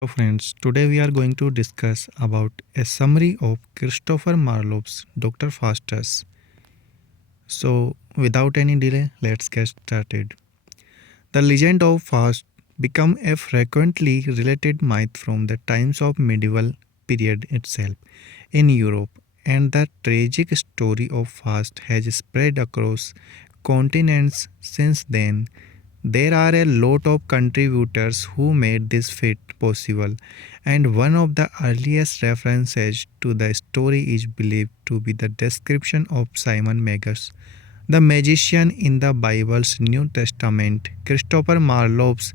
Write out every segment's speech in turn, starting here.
Hello friends, today we are going to discuss about a summary of Christopher Marlowe's Dr. Faustus. So, without any delay, let's get started. The legend of Faust became a frequently related myth from the times of medieval period itself in Europe, and the tragic story of Faust has spread across continents since then. There are a lot of contributors who made this feat possible, and one of the earliest references to the story is believed to be the description of Simon Magus, the magician in the Bible's New Testament. Christopher Marlowe's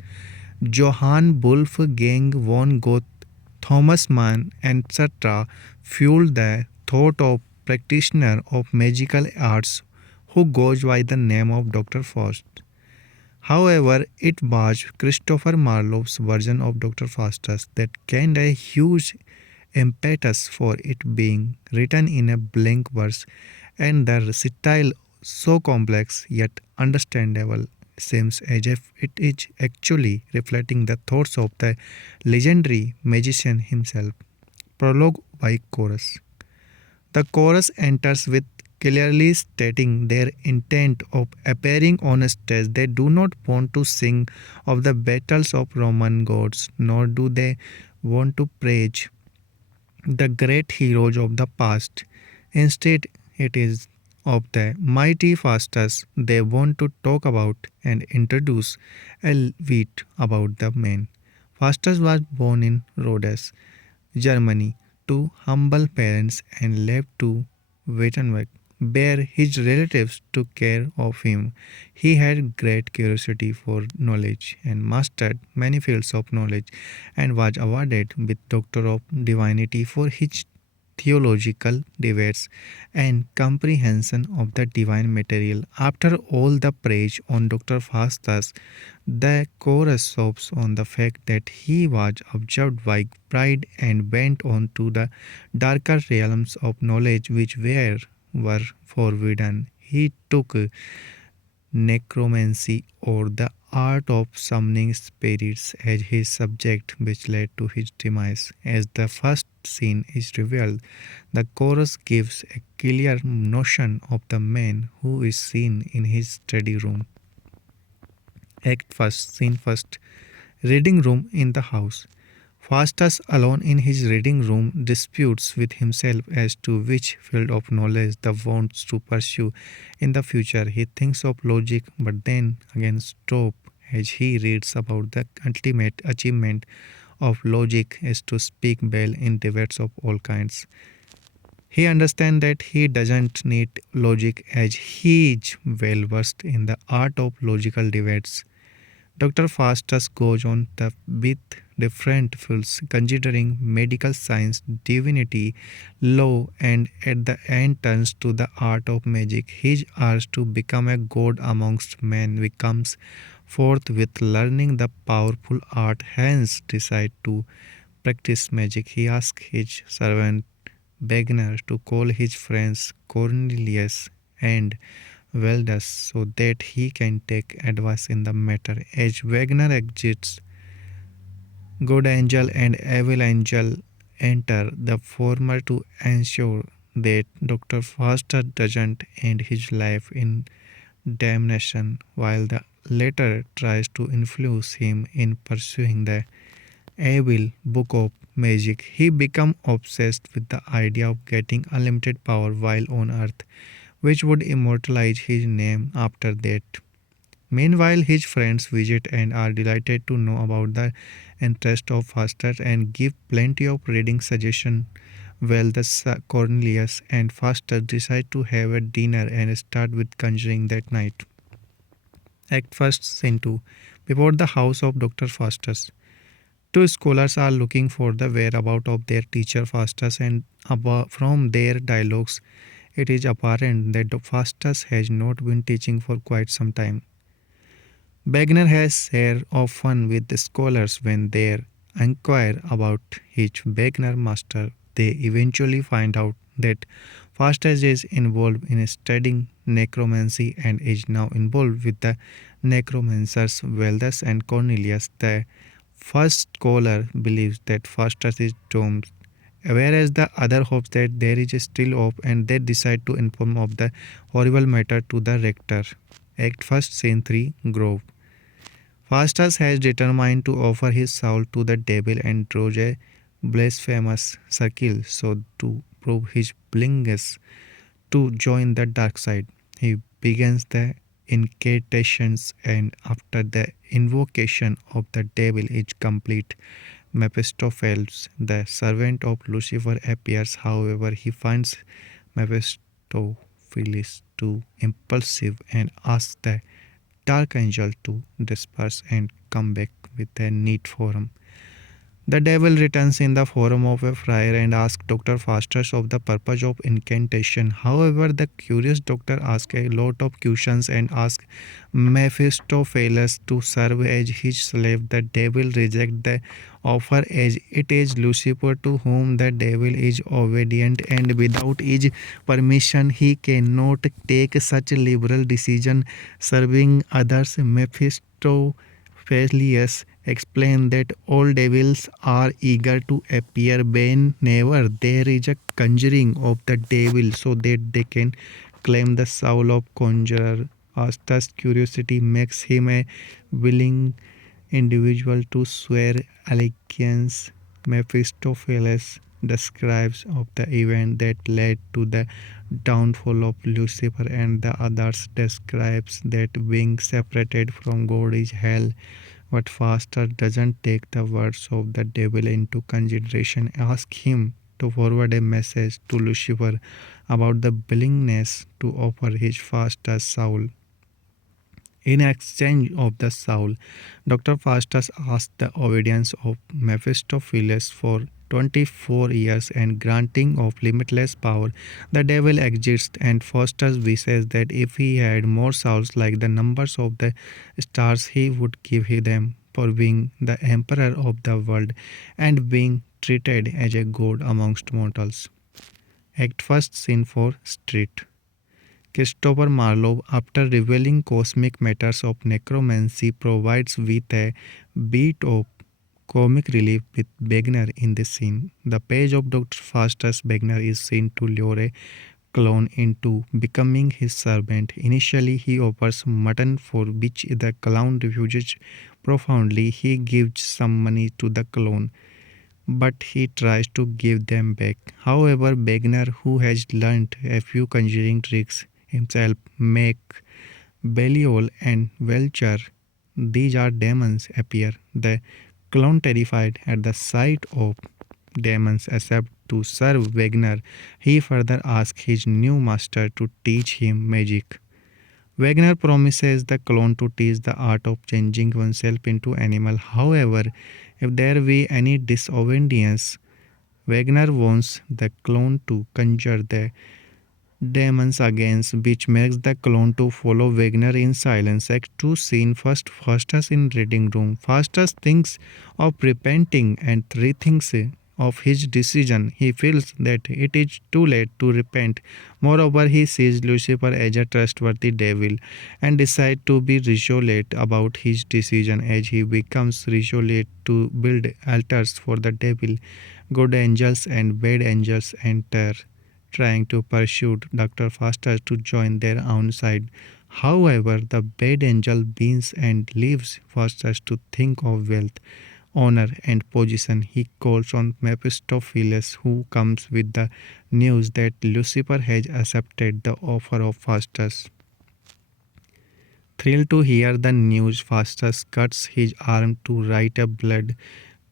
Johann Wolfgang von Goethe, Thomas Mann, etc. fueled the thought of practitioner of magical arts who goes by the name of Dr. Faust. However, it was Christopher Marlowe's version of Dr. Faustus that gained a huge impetus for it being written in a blank verse, and the style so complex yet understandable seems as if it is actually reflecting the thoughts of the legendary magician himself. Prologue by chorus. The chorus enters with clearly stating their intent of appearing on a stage. They do not want to sing of the battles of Roman gods, nor do they want to praise the great heroes of the past. Instead, it is of the mighty Faustus they want to talk about and introduce a bit about the man. Faustus was born in Rhodes, Germany, to humble parents and left to Wittenberg, where his relatives took care of him. He had great curiosity for knowledge and mastered many fields of knowledge and was awarded with Doctor of Divinity for his theological debates and comprehension of the divine material. After all the praise on Dr. Faustus, the chorus sobs on the fact that he was observed by pride and went on to the darker realms of knowledge which were forbidden. He took necromancy or the art of summoning spirits as his subject, which led to his demise. As the first scene is revealed, the chorus gives a clear notion of the man who is seen in his study room. Act first, scene first. Reading room in the house. Faustus, alone in his reading room, disputes with himself as to which field of knowledge the wants to pursue in the future. He thinks of logic, but then again stops as he reads about the ultimate achievement of logic is to speak well in debates of all kinds. He understands that he doesn't need logic as he is well versed in the art of logical debates. Dr. Faustus goes on with different fields considering medical science, divinity, law, and at the end turns to the art of magic. His urge to become a god amongst men becomes forth with learning the powerful art, hence decide to practice magic. He asks his servant Wagner to call his friends Cornelius and Veldus so that he can take advice in the matter. As Wagner exits, good angel and evil angel enter, the former to ensure that Dr. Foster doesn't end his life in damnation, while the latter tries to influence him in pursuing the evil book of magic. He becomes obsessed with the idea of getting unlimited power while on earth, which would immortalize his name after that. Meanwhile, his friends visit and are delighted to know about the interest of Faustus and give plenty of reading suggestions. Well, Cornelius and Faustus decide to have a dinner and start with conjuring that night. Act first, scene 2. Before the house of Dr. Faustus. Two scholars are looking for the whereabouts of their teacher Faustus, and from their dialogues, it is apparent that Faustus has not been teaching for quite some time. Wagner has share of fun with the scholars when they inquire about his Wagner master. They eventually find out that Faustus is involved in studying necromancy and is now involved with the necromancers Veldus and Cornelius. The first scholar believes that Faustus is doomed, whereas the other hopes that there is still hope, and they decide to inform of the horrible matter to the rector. Act first, Scene 3, Grove. Faustus has determined to offer his soul to the devil and draws a blasphemous circle so to prove his willingness to join the dark side. He begins the incantations, and after the invocation of the devil is complete, Mephistopheles, the servant of Lucifer, appears. However, he finds Mephistopheles too impulsive and asks the dark angel to disperse and come back with a neat form. The devil returns in the form of a friar and asks Dr. Faustus of the purpose of incantation. However, the curious doctor asks a lot of questions and asks Mephistopheles to serve as his slave. The devil rejects the offer as it is Lucifer to whom the devil is obedient, and without his permission he cannot take such liberal decision serving others. Mephistopheles explain that all devils are eager to appear whenever there is a conjuring of the devil so that they can claim the soul of conjurer. Asta's curiosity makes him a willing individual to swear allegiance. Mephistopheles describes of the event that led to the downfall of Lucifer, and the others describes that being separated from God is hell. But Faustus doesn't take the words of the devil into consideration. Ask him to forward a message to Lucifer about the willingness to offer his Faustus' soul. In exchange of the soul, Dr. Faustus asked the obedience of Mephistopheles for 24 years and granting of limitless power. The devil exists, and Faustus wishes that if he had more souls like the numbers of the stars, he would give them for being the emperor of the world and being treated as a god amongst mortals. Act first, Scene 4, Street. Christopher Marlowe, after revealing cosmic matters of necromancy, provides with a bit of comic relief with Wagner in this scene. The page of Dr. Faustus Wagner is seen to lure a clown into becoming his servant. Initially, he offers mutton, for which the clown refuses profoundly. He gives some money to the clown, but he tries to give them back. However, Wagner, who has learnt a few conjuring tricks himself, make Belial and Vulture, these are demons, appear. The clown, terrified at the sight of demons, accepts to serve Wagner. He further asks his new master to teach him magic. Wagner promises the clone to teach the art of changing oneself into animal. However, if there be any disobedience, Wagner wants the clone to conjure the demons against, which makes the clone to follow Wagner in silence. Act 2, Scene first, Faustus in reading room. Faustus thinks of repenting and rethinks of his decision. He feels that it is too late to repent. Moreover, he sees Lucifer as a trustworthy devil and decides to be resolute about his decision. As he becomes resolute to build altars for the devil, good angels and bad angels enter, trying to persuade Dr. Faustus to join their own side. However, the bad angel wins and leaves Faustus to think of wealth, honor, and position. He calls on Mephistopheles, who comes with the news that Lucifer has accepted the offer of Faustus. Thrilled to hear the news, Faustus cuts his arm to write a blood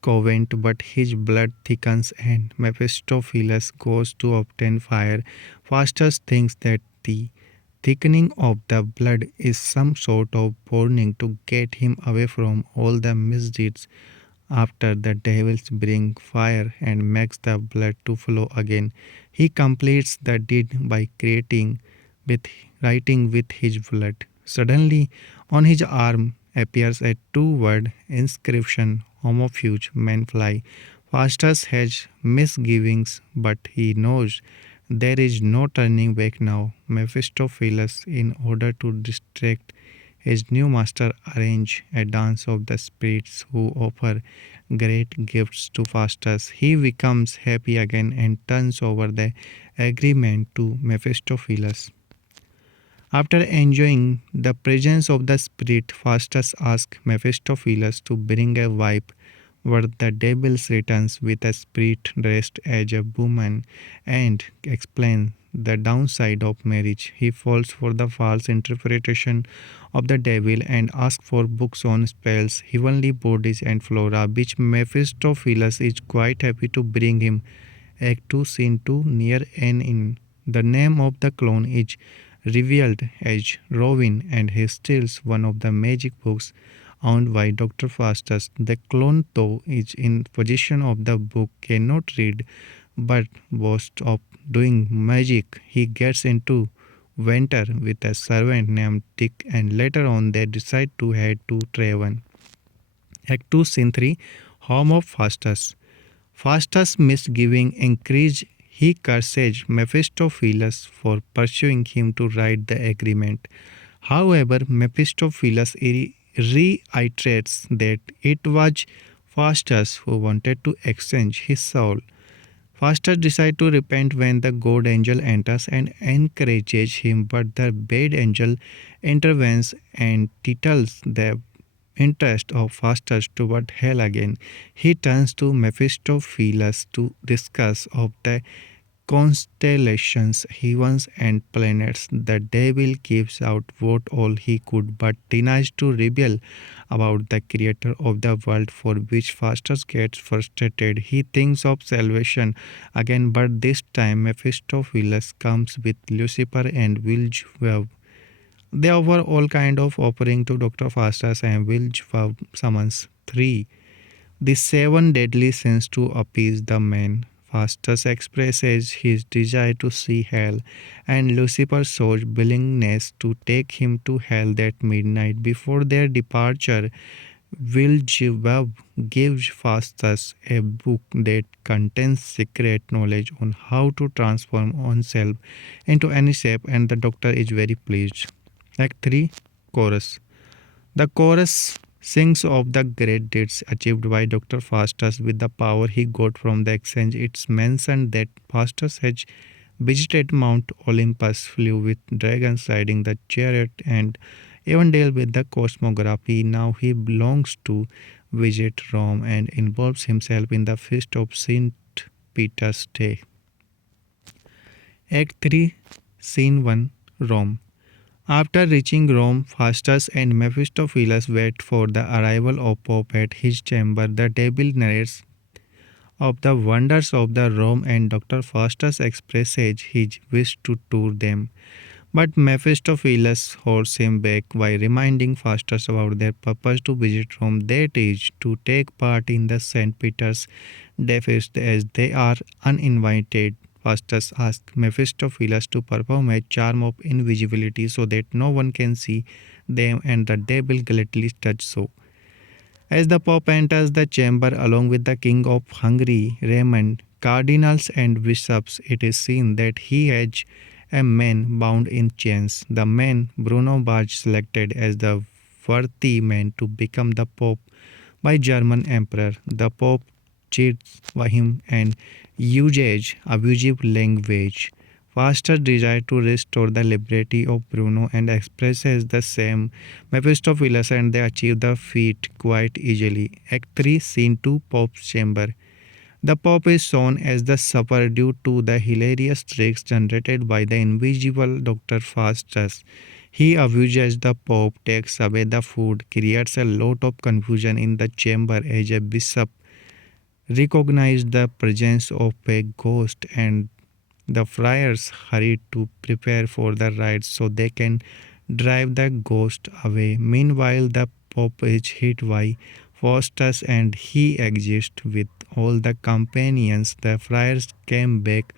covenant, but his blood thickens and Mephistopheles goes to obtain fire. Faustus thinks that the thickening of the blood is some sort of warning to get him away from all the misdeeds. After the devils bring fire and makes the blood to flow again, he completes the deed by with writing with his blood. Suddenly, on his arm appears a two-word inscription, homofuge, manfly. Faustus has misgivings, but he knows there is no turning back now. Mephistopheles, in order to distract His new master arranges a dance of the spirits who offer great gifts to Faustus. He becomes happy again and turns over the agreement to Mephistopheles. After enjoying the presence of the spirit, Faustus asks Mephistopheles to bring a wife, but the devil returns with a spirit dressed as a woman and explains the downside of marriage. He falls for the false interpretation of the devil and asks for books on spells, heavenly bodies, and flora, which Mephistopheles is quite happy to bring him. Act 2, Scene 2, near an inn. The name of the clone is revealed as Robin, and he steals one of the magic books owned by Dr. Faustus. The clone, though is in possession of the book, cannot read but boasts of doing magic. He gets into venture with a servant named Dick, and later on they decide to head to Traven. Act 2, Scene 3, Home of Faustus. Faustus' misgiving increase. He curses Mephistopheles for pursuing him to write the agreement. However, Mephistopheles reiterates that it was Faustus who wanted to exchange his soul. Faustus decides to repent when the good angel enters and encourages him, but the bad angel intervenes and titles the interest of Faustus toward hell again. He turns to Mephistopheles to discuss of the constellations, heavens, and planets. The devil gives out what all he could, but denies to reveal about the creator of the world, for which Faustus gets frustrated. He thinks of salvation again, but this time Mephistopheles comes with Lucifer and Beelzebub. They offer all kind of offering to Dr. Faustus, and Beelzebub summons 3. The 7 deadly sins to appease the man. Faustus expresses his desire to see hell, and Lucifer shows willingness to take him to hell that midnight. Before their departure, Beelzebub gives Faustus a book that contains secret knowledge on how to transform oneself into any shape, and the doctor is very pleased. Act 3, Chorus. The chorus sings of the great deeds achieved by Dr. Faustus with the power he got from the exchange. It's mentioned that Faustus has visited Mount Olympus, flew with dragons riding the chariot, and even dealt with the cosmography. Now he belongs to visit Rome and involves himself in the feast of Saint Peter's Day. Act 3, Scene 1, Rome. After reaching Rome, Faustus and Mephistopheles wait for the arrival of Pope at his chamber. The devil narrates of the wonders of the Rome, and Dr. Faustus expresses his wish to tour them. But Mephistopheles holds him back by reminding Faustus about their purpose to visit Rome, that is, to take part in the St. Peter's Day feast. As they are uninvited, Faustus asks Mephistopheles to perform a charm of invisibility so that no one can see them, and the devil gladly does so. As the Pope enters the chamber along with the King of Hungary, Raymond, cardinals, and bishops, it is seen that he has a man bound in chains. The man Bruno was selected as the worthy man to become the Pope by German Emperor. The Pope cheats him and uses abusive language. Faustus desires to restore the liberty of Bruno and expresses the same Mephistopheles, and they achieve the feat quite easily. Act 3, Scene 2, Pope's Chamber. The Pope is shown as the sufferer due to the hilarious tricks generated by the invisible Dr. Faustus. He abuses the Pope, takes away the food, creates a lot of confusion in the chamber as a bishop recognized the presence of a ghost, and the friars hurry to prepare for the rites so they can drive the ghost away. Meanwhile, the Pope is hit by Faustus and he exists with all the companions. The friars came back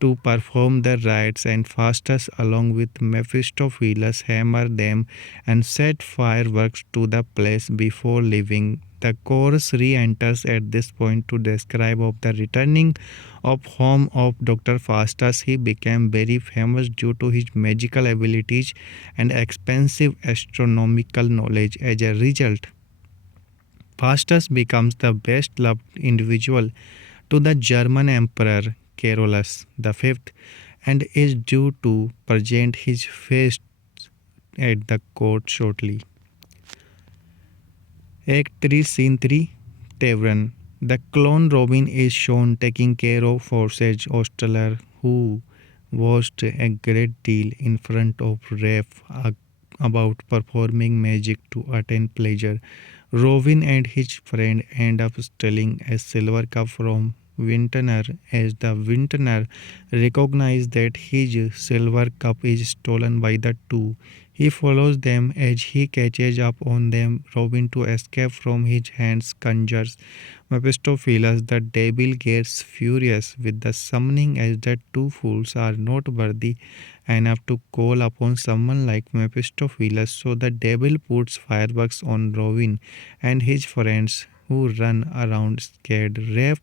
to perform the rites, and Faustus, along with Mephistopheles, hammer them and set fireworks to the place before leaving. The chorus re-enters at this point to describe of the returning of home of Dr. Faustus. He became very famous due to his magical abilities and expensive astronomical knowledge. As a result, Faustus becomes the best loved individual to the German Emperor Carolus V and is due to present his face at the court shortly. Act 3, Scene 3, Tavern. The clone Robin is shown taking care of Forsyth Osteller, who watched a great deal in front of Ralph about performing magic to attain pleasure. Robin and his friend end up stealing a silver cup from Vintner. As the Vintner recognizes that his silver cup is stolen by the two, he follows them. As he catches up on them, Robin to escape from his hands conjures Mephistopheles. The devil gets furious with the summoning as the two fools are not worthy enough to call upon someone like Mephistopheles, so the devil puts fireworks on Robin and his friends, who run around scared. Raph,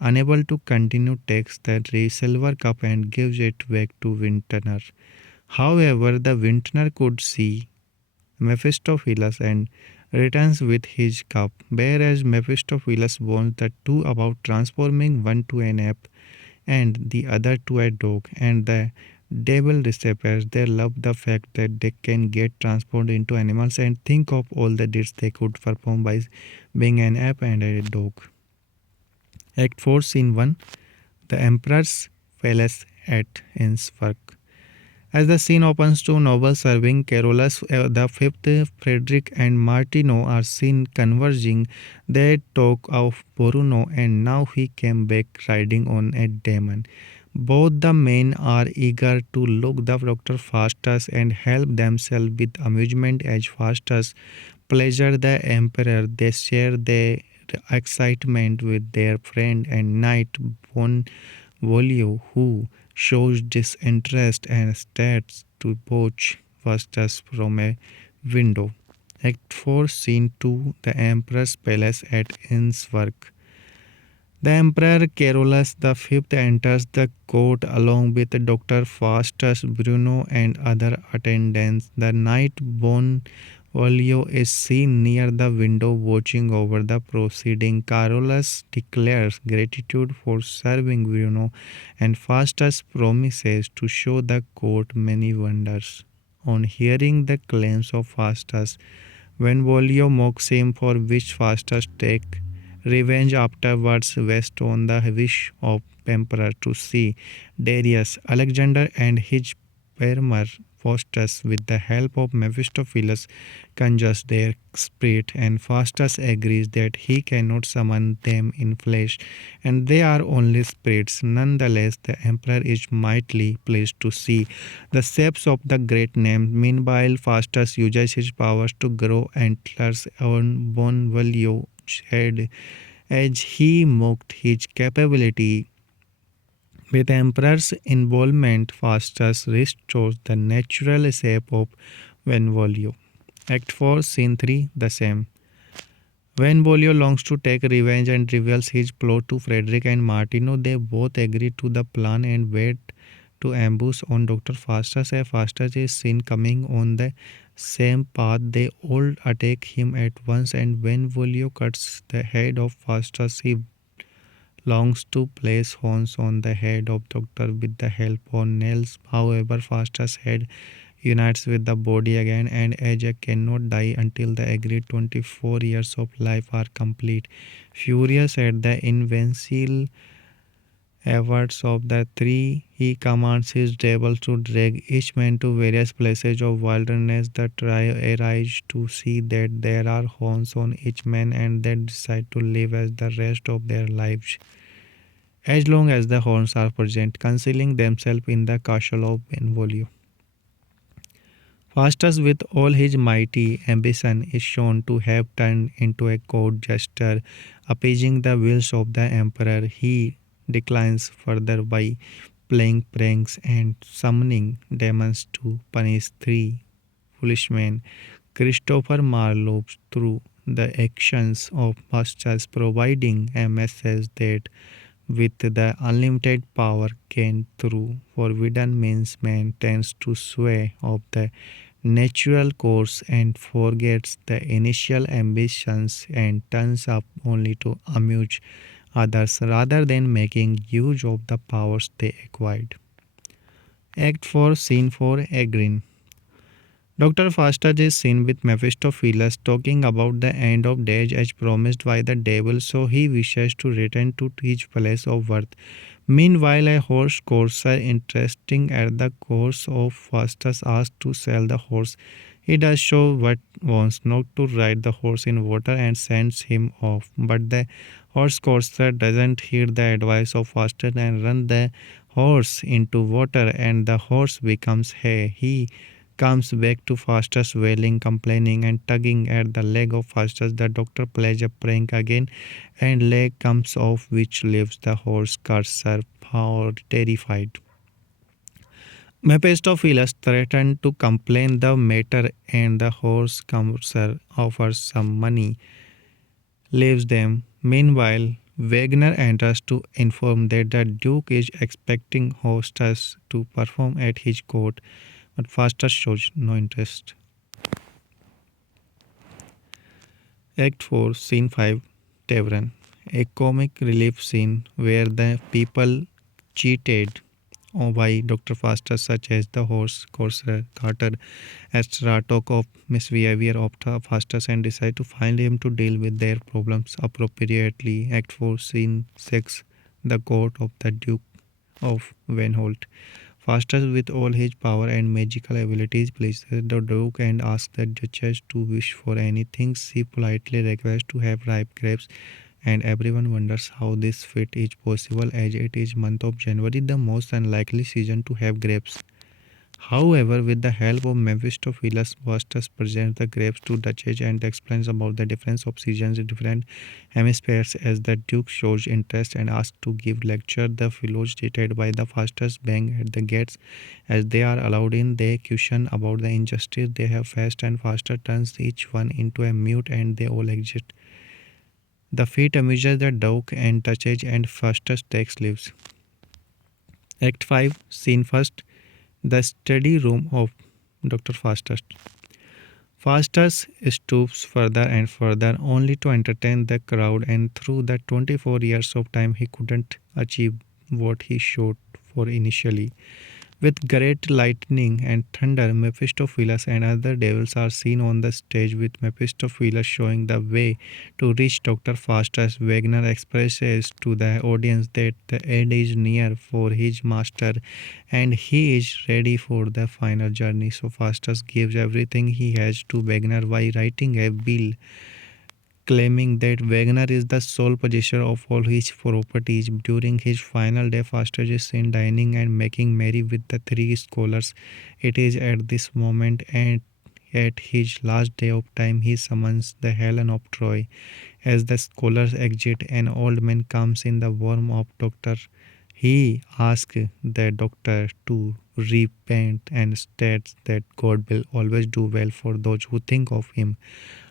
unable to continue, takes the silver cup and gives it back to Vintner. However, the Vintner could see Mephistopheles and returns with his cup, whereas Mephistopheles warns the two about transforming one to an ape and the other to a dog, and the devil disappears. They love the fact that they can get transformed into animals and think of all the deeds they could perform by being an ape and a dog. Act 4, Scene 1, The Emperor's Palace at Innsbruck. As the scene opens to nobles serving, Carolus V, Frederick, and Martino are seen converging. They talk of Bruno, and now he came back riding on a demon. Both the men are eager to look the Dr. Faustus and help themselves with amusement as Faustus pleasure the emperor. They share their excitement with their friend and knight Bonvolio, who shows disinterest and starts to watch Faustus from a window. Act 4, Scene 2, The Emperor's Palace at Innsbruck. The Emperor Carolus V enters the court along with Dr. Faustus, Bruno, and other attendants. The knight Bonvolio is seen near the window watching over the proceeding. Carolus declares gratitude for serving Bruno, and Faustus promises to show the court many wonders. On hearing the claims of Faustus, Benvolio mocks him, for which Faustus takes revenge afterwards, based on the wish of Emperor to see Darius. Alexander and his paramour Faustus, with the help of Mephistopheles, conjures their spirit, and Faustus agrees that he cannot summon them in flesh, and they are only spirits. Nonetheless, the Emperor is mightily pleased to see the shapes of the great names. Meanwhile, Faustus uses his powers to grow antlers on Bonvolio's head as he mocked his capability. With Emperor's involvement, Faustus restores the natural shape of Benvolio. Act 4, Scene 3, The same. Benvolio longs to take revenge and reveals his plot to Frederick and Martino. They both agree to the plan and wait to ambush on Dr. Faustus. As Faustus is seen coming on the same path, they all attack him at once, and Benvolio cuts the head of Faustus. He longs to place horns on the head of Doctor with the help of nails. However, Faustus' head unites with the body again, and Ajax cannot die until the agreed 24 years of life are complete. Furious at the invincible efforts of the three, he commands his devils to drag each man to various places of wilderness. The trio arise to see that there are horns on each man, and they decide to live as the rest of their lives as long as the horns are present, concealing themselves in the castle of Benvolio. Faustus, with all his mighty ambition, is shown to have turned into a court jester, appeasing the wills of the emperor. He declines further by playing pranks and summoning demons to punish three foolish men. Christopher Marlowe, through the actions of Faustus, providing a message that with the unlimited power gained through forbidden means, man tends to sway off the natural course and forgets the initial ambitions and turns up only to amuse others rather than making use of the powers they acquired. Act 4, Scene 4, Agreen. Dr. Faustus is seen with Mephistopheles talking about the end of days as promised by the devil, so he wishes to return to his place of birth. Meanwhile, a horse courser interesting at the course of Faustus asks to sell the horse. He does so but wants not to ride the horse in water and sends him off. But the horse courser doesn't hear the advice of Faustus and runs the horse into water and the horse becomes hay. He comes back to Faustus wailing, complaining and tugging at the leg of Faustus. The doctor plays a prank again and leg comes off which leaves the horse cursor terrified. Mephistopheles threatened to complain the matter and the horse cursor offers some money, leaves them. Meanwhile, Wagner enters to inform that the Duke is expecting hostess to perform at his court, but Faustus shows no interest. Act 4, Scene 5, Tavern. A comic relief scene where the people cheated by Dr. Faustus, such as the horse courser Carter, Astra talk of misbehavior of the Faustus and decide to find him to deal with their problems appropriately. Act 4, Scene 6, The Court of the Duke of Venholt. Faustus, with all his power and magical abilities, pleases the Duke and asks the Duchess to wish for anything. She politely requests to have ripe grapes, and everyone wonders how this feat is possible as it is month of January, the most unlikely season to have grapes. However, with the help of Mephistopheles, Faustus presents the grapes to Duchess and explains about the difference of seasons in different hemispheres as the Duke shows interest and asks to give lecture. The fellows treated by the Faustus bang at the gates as they are allowed in. They question about the injustice they have faced and Faustus turns each one into a mute and they all exit. The feat amuses the Duke and Duchess and Faustus takes leaves. Act 5, Scene 1st, The Study Room of Dr. Faustus. Faustus stoops further and further only to entertain the crowd, and through the 24 years of time he couldn't achieve what he shot for initially. With great lightning and thunder, Mephistopheles and other devils are seen on the stage, with Mephistopheles showing the way to reach Dr. Faustus. Wagner expresses to the audience that the end is near for his master and he is ready for the final journey. So Faustus gives everything he has to Wagner by writing a will claiming that Wagner is the sole possessor of all his properties. During his final day, Faustus is seen dining and making merry with the three scholars. It is at this moment and at his last day of time he summons the Helen of Troy. As the scholars exit, an old man comes in the form of doctor. He asks the doctor to repent and states that God will always do well for those who think of him.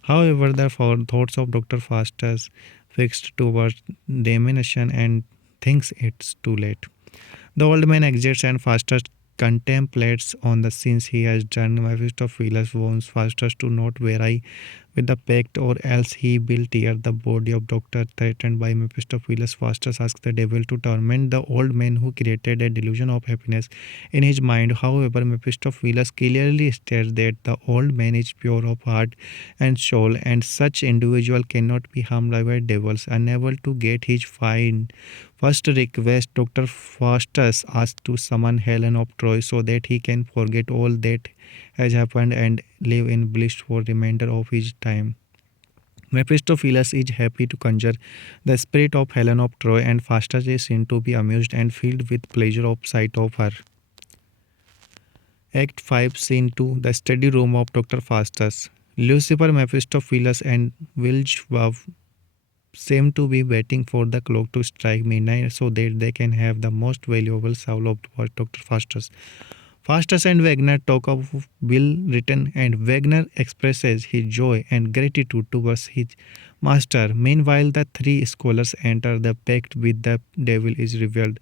However, the thoughts of Dr. Faustus fixed towards damnation and thinks it's too late. The old man exits and Faustus contemplates on the sins he has done. Mephistopheles warns Faustus to not vary with the pact or else he will tear the body of Doctor. Threatened by Mephistopheles, Faustus asks the devil to torment the old man who created a delusion of happiness in his mind. However, Mephistopheles clearly states that the old man is pure of heart and soul and such individual cannot be harmed by devils. Unable to get his first request, Dr. Faustus asks to summon Helen of Troy so that he can forget all that has happened and live in bliss for the remainder of his time. Mephistopheles is happy to conjure the spirit of Helen of Troy, and Faustus is seen to be amused and filled with pleasure of sight of her. Act 5, Scene 2, The Study Room of Dr. Faustus. Lucifer, Mephistopheles, and Beelzebub seem to be waiting for the clock to strike midnight so that they can have the most valuable soul of Dr. Faustus. Faustus and Wagner talk of will written, and Wagner expresses his joy and gratitude towards his master. Meanwhile, the three scholars enter the pact with the devil is revealed.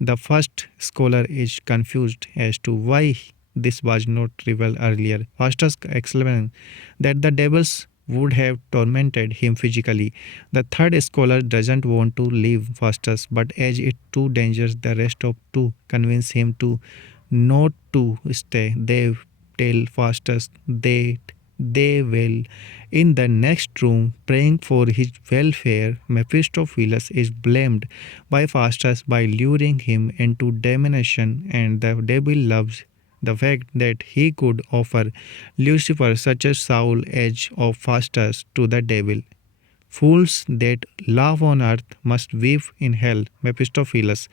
The first scholar is confused as to why this was not revealed earlier. Faustus explains that the devils would have tormented him physically. The third scholar doesn't want to leave Faustus, but as it too dangerous, the rest of to convince him to not to stay. They tell Faustus that they will in the next room praying for his welfare. Mephistopheles is blamed by Faustus by luring him into damnation, and the devil loves the fact that he could offer Lucifer such a soul edge of Faustus to the devil. Fools that laugh on earth must weep in hell. Mephistopheles.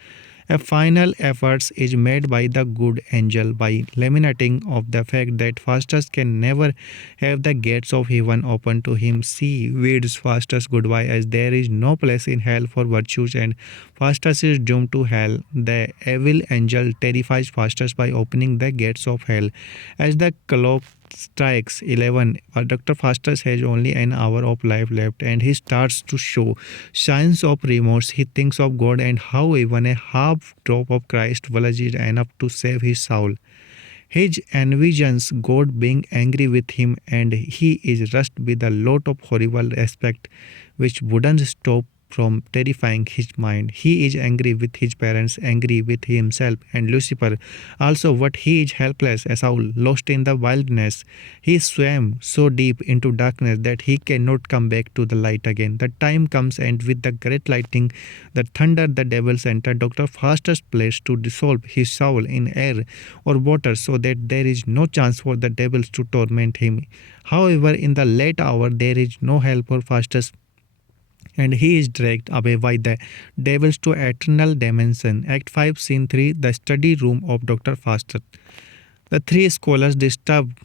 A final effort is made by the good angel by lamenting of the fact that Faustus can never have the gates of heaven open to him. She bids Faustus goodbye as there is no place in hell for virtues and Faustus is doomed to hell. The evil angel terrifies Faustus by opening the gates of hell. As the clock strikes 11, Dr. Faustus has only an hour of life left and he starts to show signs of remorse. He thinks of God and how even a half drop of Christ's blood is enough to save his soul. He envisions God being angry with him and he is rushed with a lot of horrible aspect which wouldn't stop from terrifying his mind. He is angry with his parents, angry with himself and Lucifer. Also, what he is helpless as Saul, lost in the wilderness. He swam so deep into darkness that he cannot come back to the light again. The time comes and with the great lightning, the thunder, the devils enter Dr. Faustus' place to dissolve his soul in air or water so that there is no chance for the devils to torment him. However, in the late hour, there is no help for Faustus and he is dragged away by the devils to eternal damnation. Act 5, Scene 3, the study room of Dr. Faustus. The three scholars disturb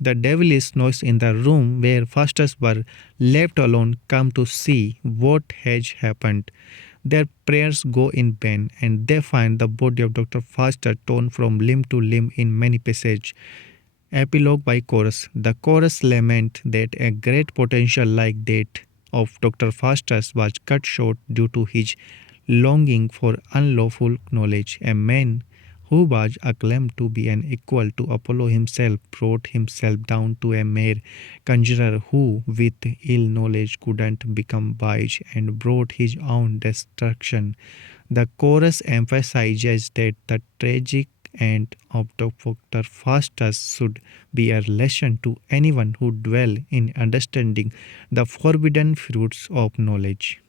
the devilish noise in the room where Faustus were left alone come to see what has happened. Their prayers go in vain and they find the body of Dr. Faustus torn from limb to limb in many passages. Epilogue by chorus. The chorus lament that a great potential like that of Dr. Faustus was cut short due to his longing for unlawful knowledge. A man who was acclaimed to be an equal to Apollo himself brought himself down to a mere conjurer who, with ill knowledge, couldn't become wise and brought his own destruction. The chorus emphasizes that the tragic end of Dr. Faustus should be a lesson to anyone who dwell in understanding the forbidden fruits of knowledge.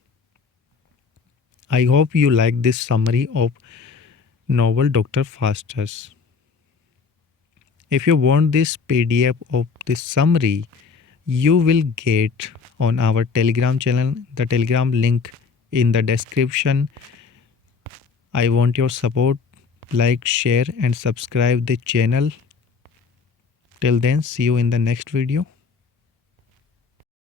I hope you like this summary of novel Dr. Faustus. If you want this PDF of this summary, you will get on our Telegram channel, the Telegram link in the description. I want your support. Like, share and subscribe the channel. Till then, see you in the next video.